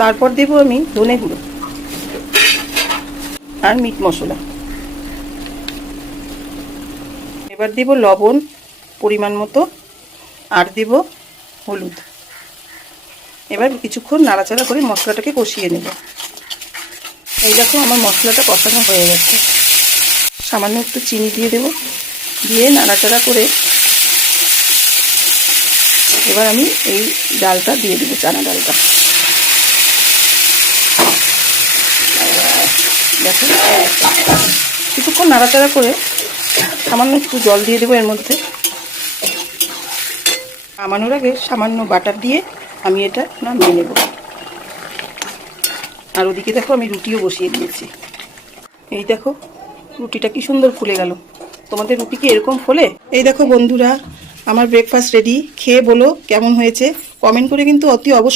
তারপর দেব আমি ধনে গুঁড়ো আর মিট মশলা। এবার দেব লবণ পরিমাণ মতো আর দেব হলুদ। এবার কিছুক্ষণ নাড়াচাড়া করে মশলাটাকে কষিয়ে নেব। এই দেখো আমার মশলাটা কষানো হয়ে গেছে। সামান্য একটু চিনি দিয়ে দেব, দিয়ে নাড়াচাড়া করে এবার আমি এই ডালটা দিয়ে দেবো, চানা ডালটা। দেখো কিছুক্ষণ নাড়াচাড়া করে সামান্য একটু জল দিয়ে দেবো এর মধ্যে। নামানোর আগে সামান্য বাটার দিয়ে আমি এটা নামিয়ে নেব। আর ওদিকে দেখো আমি রুটিও বসিয়ে দিয়েছি। এই দেখো রুটিটা কি সুন্দর ফুলে গেল। তোমাদের রুটি কি এরকম ফোলে? এই দেখো বন্ধুরা, আমার ব্রেকফাস্ট রেডি। খেয়ে বলো কেমন হয়েছে, কমেন্ট করে কিন্তু অতি অবশ্যই